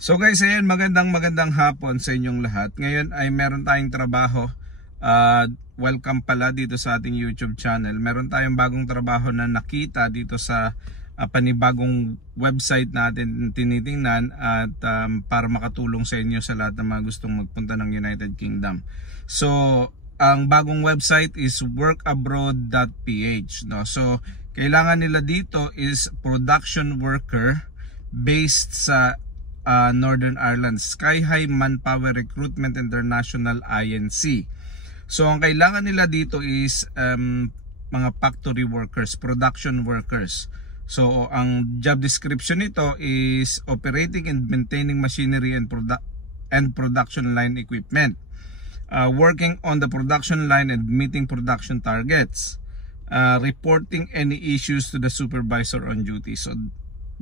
So guys, ayan, magandang hapon sa inyong lahat. Ngayon ay meron tayong trabaho. Welcome pala dito sa ating YouTube channel. Meron tayong bagong trabaho na nakita dito sa panibagong website natin tinitingnan at para makatulong sa inyo sa lahat ng mga gustong magpunta ng United Kingdom. So, ang bagong website is workabroad.ph, no? So, kailangan nila dito is production worker based sa Northern Ireland, Sky High Manpower Recruitment International INC. So ang kailangan nila dito is mga factory workers, production workers. So ang job description nito is operating and maintaining machinery and production line equipment, working on the production line and meeting production targets, reporting any issues to the supervisor on duty. So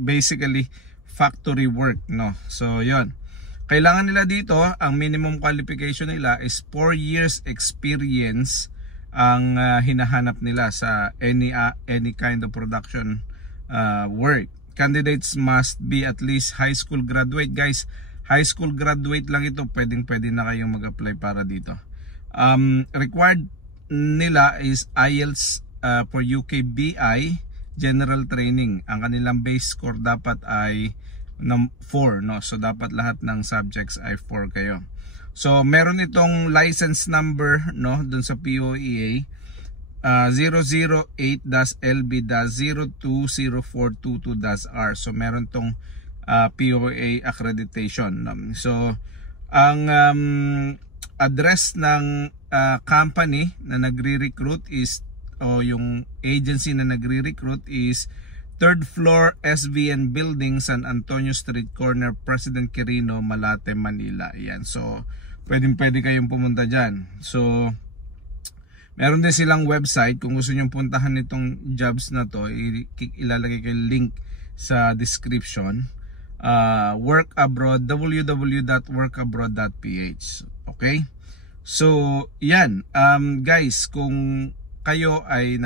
basically factory work, no? So yon, kailangan nila dito, ang minimum qualification nila is 4 years experience ang hinahanap nila sa any kind of production work. Candidates must be at least high school graduate. Guys, high school graduate lang ito, pwede na kayong mag-apply para dito. Required nila is IELTS for UKBI general training. Ang kanilang base score dapat ay 4, no? So dapat lahat ng subjects ay 4 kayo. So meron itong license number, no, dun sa POEA 008-LB-020422-R. So meron tong POEA accreditation, no? So ang address ng company na nagre-recruit is, o yung agency na nagre-recruit is 3rd floor SVN Building, San Antonio Street Corner, President Quirino, Malate, Manila. Yan. So pwede kayong pumunta dyan. So meron din silang website. Kung gusto nyo puntahan nitong jobs na to, ilalagay ko yung link sa description. Work Abroad, www.workabroad.ph. Okay, so yan, guys, kung kayo ay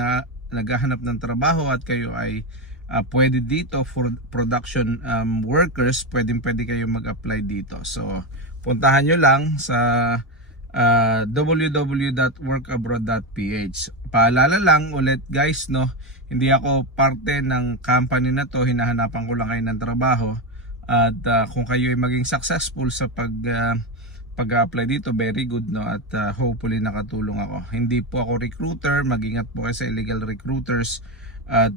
naghahanap ng trabaho at kayo ay pwede dito for production workers, pwede kayo mag-apply dito. So puntahan nyo lang sa www.workabroad.ph. Paalala lang ulit guys, no, hindi ako parte ng company na to, hinahanapan ko lang kayo ng trabaho. At kung kayo ay maging successful sa pag-apply dito, very good, no, at hopefully nakatulong ako. Hindi po ako recruiter, mag-ingat po kayo sa illegal recruiters at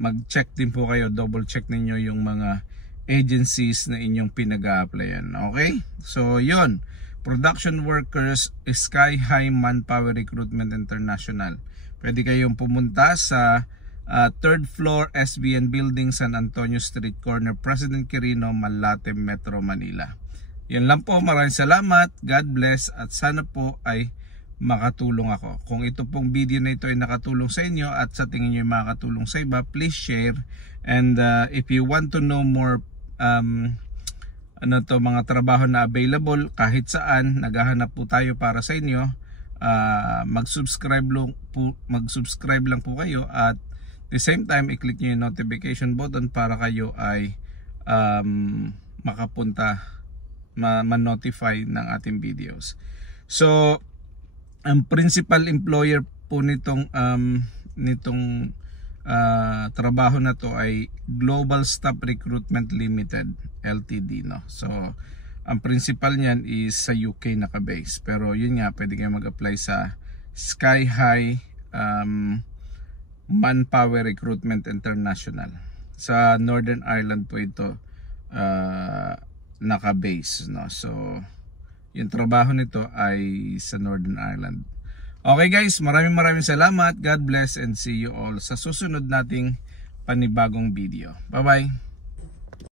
mag-check din po kayo, double check ninyo yung mga agencies na inyong pinag-a-applyan. Okay? So yon, production workers, Sky High Manpower Recruitment International. Pwede kayong pumunta sa 3rd floor SVN Building, San Antonio Street Corner, President Quirino, Malate, Metro Manila. Yan lang po, maraming salamat, God bless, at sana po ay makatulong ako. Kung ito pong video na ito ay nakatulong sa inyo at sa tingin nyo ay makatulong sa iba, please share. And if you want to know more mga trabaho na available kahit saan, naghahanap po tayo para sa inyo, mag-subscribe lang po kayo, at the same time i-click nyo yung notification button para kayo ay ma-notify ng ating videos. So ang principal employer po nitong trabaho na to ay Global Staff Recruitment Limited Ltd, no. So ang principal niyan is sa UK naka-base, pero yun nga, pwede kayo mag-apply sa Sky High Manpower Recruitment International. Sa Northern Ireland po ito naka-base, no. So yung trabaho nito ay sa Northern Ireland. Okay guys, maraming salamat. God bless and see you all sa susunod nating panibagong video. Bye bye.